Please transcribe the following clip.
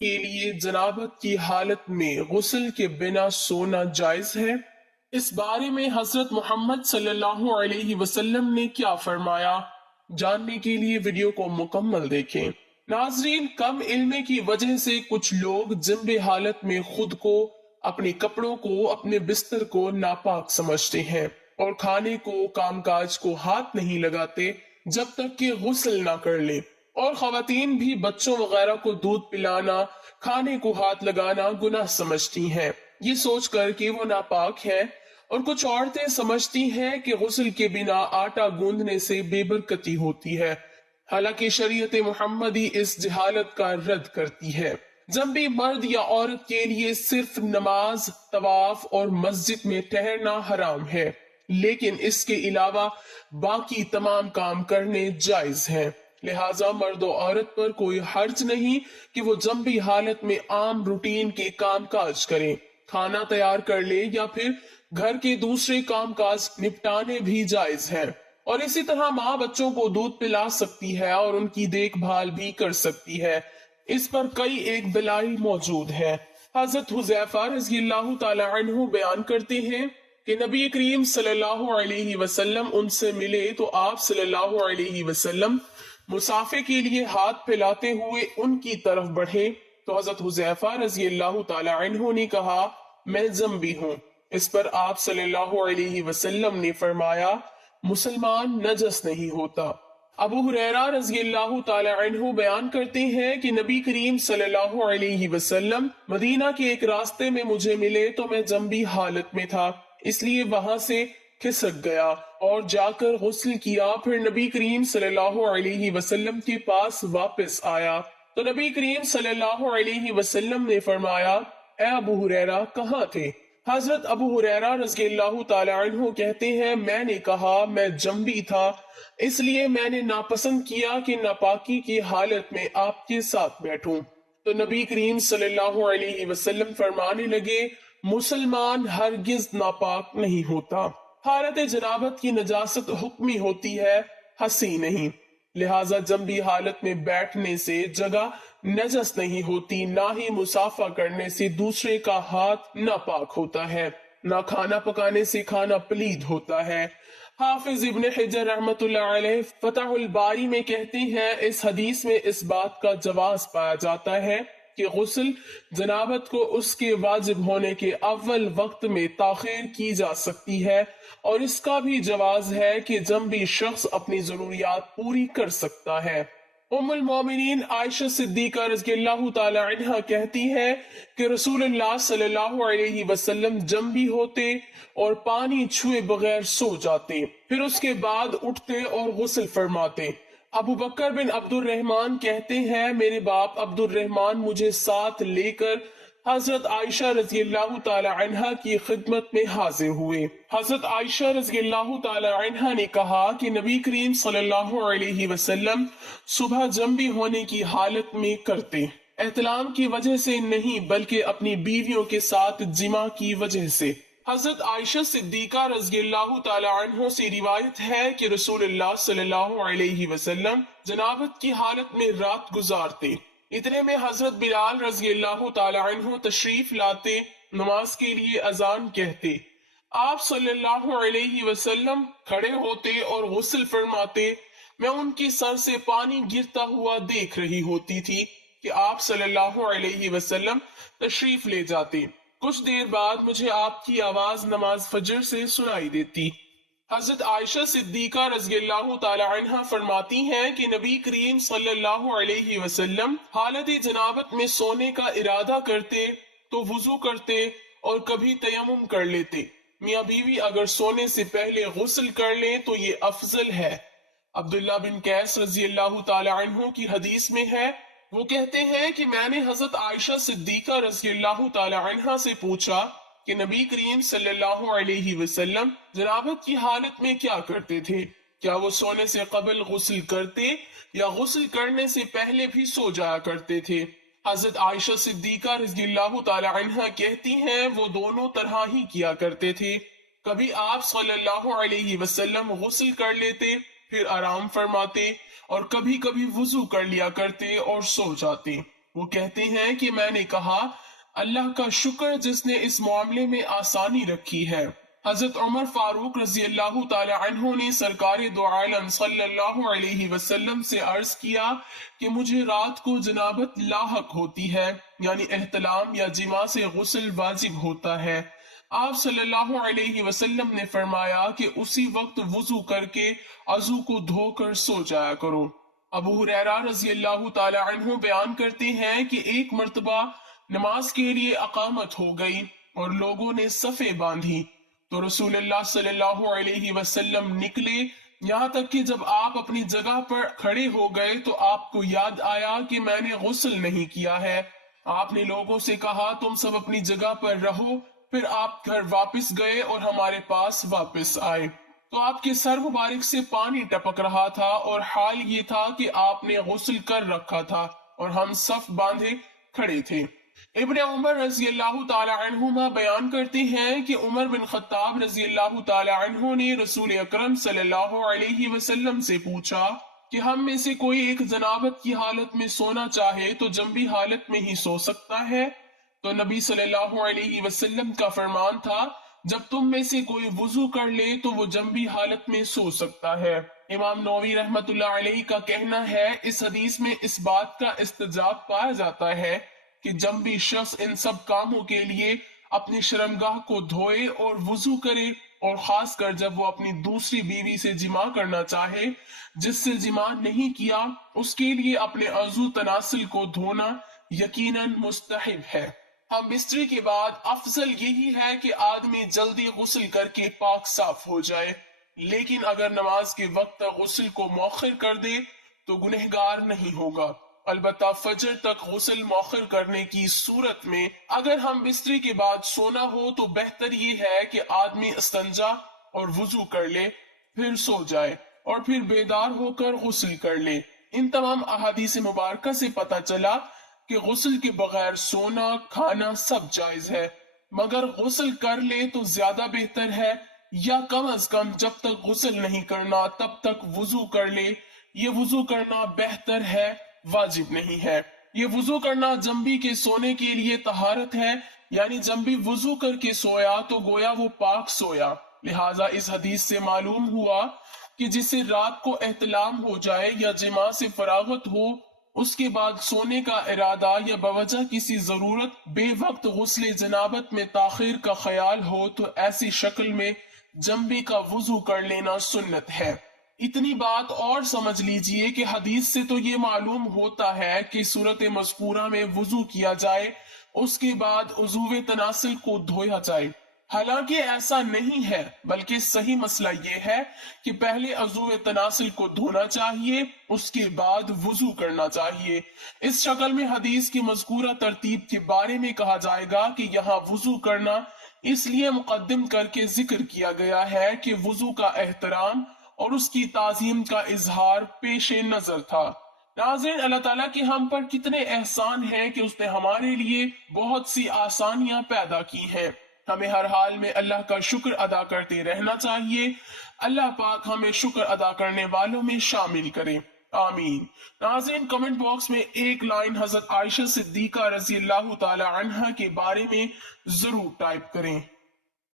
کے لیے جنابت کی حالت میں غسل کے بنا سونا جائز ہے؟ اس بارے میں حضرت محمد صلی اللہ علیہ وسلم نے کیا فرمایا، جاننے کے لیے ویڈیو کو مکمل دیکھیں۔ ناظرین، کم علمی کی وجہ سے کچھ لوگ جنب حالت میں خود کو، اپنے کپڑوں کو، اپنے بستر کو ناپاک سمجھتے ہیں اور کھانے کو، کام کاج کو ہاتھ نہیں لگاتے جب تک کہ غسل نہ کر لیں، اور خواتین بھی بچوں وغیرہ کو دودھ پلانا، کھانے کو ہاتھ لگانا گناہ سمجھتی ہیں، یہ سوچ کر کہ وہ ناپاک ہے، اور کچھ عورتیں سمجھتی ہیں کہ غسل کے بنا آٹا گوندنے سے بے برکتی ہوتی ہے، حالانکہ شریعت محمدی اس جہالت کا رد کرتی ہے۔ جب بھی مرد یا عورت کے لیے صرف نماز، طواف اور مسجد میں ٹھہرنا حرام ہے، لیکن اس کے علاوہ باقی تمام کام کرنے جائز ہیں، لہٰذا مرد و عورت پر کوئی حرج نہیں کہ وہ جنبی حالت میں عام روٹین کے کام کاج کریں، کھانا تیار کر لے یا پھر گھر کے دوسرے کام کاج نپٹانے بھی جائز ہیں، اور اسی طرح ماں بچوں کو دودھ پلا سکتی ہے اور ان کی دیکھ بھال بھی کر سکتی ہے، اس پر کئی ایک دلائل موجود ہے۔ حضرت حذیفہ رضی اللہ تعالی عنہ بیان کرتے ہیں کہ نبی کریم صلی اللہ علیہ وسلم ان سے ملے تو آپ صلی اللہ علیہ وسلم مسافے کے لیے ہاتھ پھیلاتے ہوئے ان کی طرف بڑھے تو حضرت حذیفہ رضی اللہ تعالی عنہ نے کہا، میں ذمبی ہوں۔ اس پر آپ صلی اللہ علیہ وسلم نے فرمایا، مسلمان نجس نہیں ہوتا۔ ابو ہریرہ رضی اللہ تعالی عنہ بیان کرتے ہیں کہ نبی کریم صلی اللہ علیہ وسلم مدینہ کے ایک راستے میں مجھے ملے تو میں جنبی حالت میں تھا، اس لیے وہاں سے کھسک گیا اور جا کر غسل کیا، پھر نبی کریم صلی اللہ علیہ وسلم کے پاس واپس آیا تو نبی کریم صلی اللہ علیہ وسلم نے فرمایا، اے ابو ہریرہ کہاں تھے؟ حضرت ابو ہریرہ رضی اللہ تعالی عنہ کہتے ہیں، میں نے کہا میں جنبی تھا، اس لیے میں نے ناپسند کیا کہ ناپاکی کی حالت میں آپ کے ساتھ بیٹھوں۔ تو نبی کریم صلی اللہ علیہ وسلم فرمانے لگے، مسلمان ہرگز ناپاک نہیں ہوتا، حالت جنابت کی نجاست حکمی ہوتی ہے، حسی نہیں، لہٰذا جنبی حالت میں بیٹھنے سے جگہ نجس نہیں ہوتی، نہ ہی مسافہ کرنے سے دوسرے کا ہاتھ ناپاک ہوتا ہے، نہ کھانا پکانے سے کھانا پلید ہوتا ہے۔ حافظ ابن حجر رحمت اللہ علیہ فتح الباری میں کہتے ہیں، اس حدیث میں اس بات کا جواز پایا جاتا ہے کہ غسل جنابت کو اس کے واجب ہونے کے اول وقت میں تاخیر کی جا سکتی ہے، اور اس کا بھی جواز ہے کہ جنبی شخص اپنی ضروریات پوری کر سکتا ہے۔ ام المومنین عائشہ صدیقہ رضی اللہ تعالی عنہ کہتی ہے کہ رسول اللہ صلی اللہ علیہ وسلم جنبی ہوتے اور پانی چھوئے بغیر سو جاتے، پھر اس کے بعد اٹھتے اور غسل فرماتے۔ ابو بکر بن عبد الرحمن کہتے ہیں، میرے باپ عبد الرحمن مجھے ساتھ لے کر حضرت عائشہ رضی اللہ تعالی عنہ کی خدمت میں حاضر ہوئے۔ حضرت عائشہ رضی اللہ تعالی عنہ نے کہا کہ نبی کریم صلی اللہ علیہ وسلم صبح جنبی ہونے کی حالت میں کرتے، احتلام کی وجہ سے نہیں بلکہ اپنی بیویوں کے ساتھ جماع کی وجہ سے۔ حضرت عائشہ صدیقہ رضی اللہ تعالی عنہ سے روایت ہے کہ رسول اللہ صلی اللہ علیہ وسلم جنابت کی حالت میں رات گزارتے، اتنے میں حضرت بلال رضی اللہ تعالی عنہ تشریف لاتے، نماز کے لیے اذان کہتے، آپ صلی اللہ علیہ وسلم کھڑے ہوتے اور غسل فرماتے، میں ان کی سر سے پانی گرتا ہوا دیکھ رہی ہوتی تھی کہ آپ صلی اللہ علیہ وسلم تشریف لے جاتے، کچھ دیر بعد مجھے آپ کی آواز نماز فجر سے سنائی دیتی۔ حضرت عائشہ صدیقہ رضی اللہ تعالی عنہ فرماتی ہیں کہ نبی کریم صلی اللہ علیہ وسلم حالت جنابت میں سونے کا ارادہ کرتے تو وضو کرتے اور کبھی تیمم کر لیتے، میاں بیوی اگر سونے سے پہلے غسل کر لیں تو یہ افضل ہے۔ عبداللہ بن قیس رضی اللہ تعالی عنہ کی حدیث میں ہے، وہ کہتے ہیں کہ میں نے حضرت عائشہ صدیقہ رضی اللہ تعالی عنہ سے پوچھا کہ نبی کریم صلی اللہ علیہ وسلم جنابت کی حالت میں کیا کرتے تھے، کیا وہ سونے سے قبل غسل کرتے یا غسل کرنے سے پہلے بھی سو جایا کرتے تھے؟ حضرت عائشہ صدیقہ رضی اللہ تعالی عنہ کہتی ہیں، وہ دونوں طرح ہی کیا کرتے تھے، کبھی آپ صلی اللہ علیہ وسلم غسل کر لیتے پھر آرام فرماتے، اور کبھی کبھی وضو کر لیا کرتے اور سو جاتے۔ وہ کہتے ہیں کہ میں نے کہا اللہ کا شکر جس نے اس معاملے میں آسانی رکھی ہے۔ حضرت عمر فاروق رضی اللہ تعالی عنہ نے سرکار دو عالم صلی اللہ علیہ وسلم سے عرض کیا کہ مجھے رات کو جنابت لاحق ہوتی ہے، یعنی احتلام یا جماع سے غسل واجب ہوتا ہے۔ آپ صلی اللہ علیہ وسلم نے فرمایا کہ اسی وقت وضو کر کے عضو کو دھو کر سو جایا کرو۔ ابو ہریرہ رضی اللہ تعالی عنہ بیان کرتے ہیں کہ ایک مرتبہ نماز کے لیے اقامت ہو گئی اور لوگوں نے صفیں باندھی تو رسول اللہ صلی اللہ علیہ وسلم نکلے، یہاں تک کہ جب آپ اپنی جگہ پر کھڑے ہو گئے تو آپ کو یاد آیا کہ میں نے غسل نہیں کیا ہے۔ آپ نے لوگوں سے کہا تم سب اپنی جگہ پر رہو، پھر آپ گھر واپس گئے اور ہمارے پاس واپس آئے تو آپ کے سر مبارک سے پانی ٹپک رہا تھا اور حال یہ تھا کہ آپ نے غسل کر رکھا تھا اور ہم صف باندھے کھڑے تھے۔ ابن عمر رضی اللہ تعالی عنہما بیان کرتے ہیں کہ عمر بن خطاب رضی اللہ تعالی عنہ نے رسول اکرم صلی اللہ علیہ وسلم سے پوچھا کہ ہم میں سے کوئی ایک جنابت کی حالت میں سونا چاہے تو جنبی حالت میں ہی سو سکتا ہے؟ تو نبی صلی اللہ علیہ وسلم کا فرمان تھا جب تم میں سے کوئی وضو کر لے تو وہ جنبی حالت میں سو سکتا ہے۔ امام نووی رحمت اللہ علیہ کا کہنا ہے اس حدیث میں اس بات کا استجاب پایا جاتا ہے کہ جنبی شخص ان سب کاموں کے لیے اپنی شرمگاہ کو دھوئے اور وضو کرے، اور خاص کر جب وہ اپنی دوسری بیوی سے جماع کرنا چاہے جس سے جماع نہیں کیا، اس کے لیے اپنے عضو تناسل کو دھونا یقیناً مستحب ہے۔ ہم بستری کے بعد افضل یہی ہے کہ آدمی جلدی غسل کر کے پاک صاف ہو جائے، لیکن اگر نماز کے وقت تک غسل کو مؤخر کر دے تو گنہگار نہیں ہوگا۔ البتہ فجر تک غسل مؤخر کرنے کی صورت میں اگر ہم بستری کے بعد سونا ہو تو بہتر یہ ہے کہ آدمی استنجا اور وضو کر لے، پھر سو جائے اور پھر بیدار ہو کر غسل کر لے۔ ان تمام احادیث مبارکہ سے پتہ چلا کہ غسل کے بغیر سونا کھانا سب جائز ہے، مگر غسل کر لے تو زیادہ بہتر ہے، یا کم از کم جب تک غسل نہیں کرنا تب تک وضو کر لے۔ یہ وضو کرنا بہتر ہے، واجب نہیں ہے۔ یہ وضو کرنا جنبی کے سونے کے لیے طہارت ہے، یعنی جنبی وضو کر کے سویا تو گویا وہ پاک سویا۔ لہٰذا اس حدیث سے معلوم ہوا کہ جسے رات کو احتلام ہو جائے یا جماع سے فراغت ہو، اس کے بعد سونے کا ارادہ یا بوجہ کسی ضرورت بے وقت غسل جنابت میں تاخیر کا خیال ہو تو ایسی شکل میں جنبی کا وضو کر لینا سنت ہے۔ اتنی بات اور سمجھ لیجئے کہ حدیث سے تو یہ معلوم ہوتا ہے کہ صورت مذکورہ میں وضو کیا جائے، اس کے بعد عضو تناسل کو دھویا جائے۔ حالانکہ ایسا نہیں ہے، بلکہ صحیح مسئلہ یہ ہے کہ پہلے عضو تناسل کو دھونا چاہیے، اس کے بعد وضو کرنا چاہیے۔ اس شکل میں حدیث کی مذکورہ ترتیب کے بارے میں کہا جائے گا کہ یہاں وضو کرنا اس لیے مقدم کر کے ذکر کیا گیا ہے کہ وضو کا احترام اور اس کی تعظیم کا اظہار پیش نظر تھا۔ ناظرین، اللہ تعالیٰ کے ہم پر کتنے احسان ہیں کہ اس نے ہمارے لیے بہت سی آسانیاں پیدا کی ہیں۔ ہمیں ہر حال میں اللہ کا شکر ادا کرتے رہنا چاہیے۔ اللہ پاک ہمیں شکر ادا کرنے والوں میں شامل کرے، آمین۔ ناظرین، کمنٹ باکس میں ایک لائن حضرت عائشہ صدیقہ رضی اللہ تعالی عنہا کے بارے میں ضرور ٹائپ کریں۔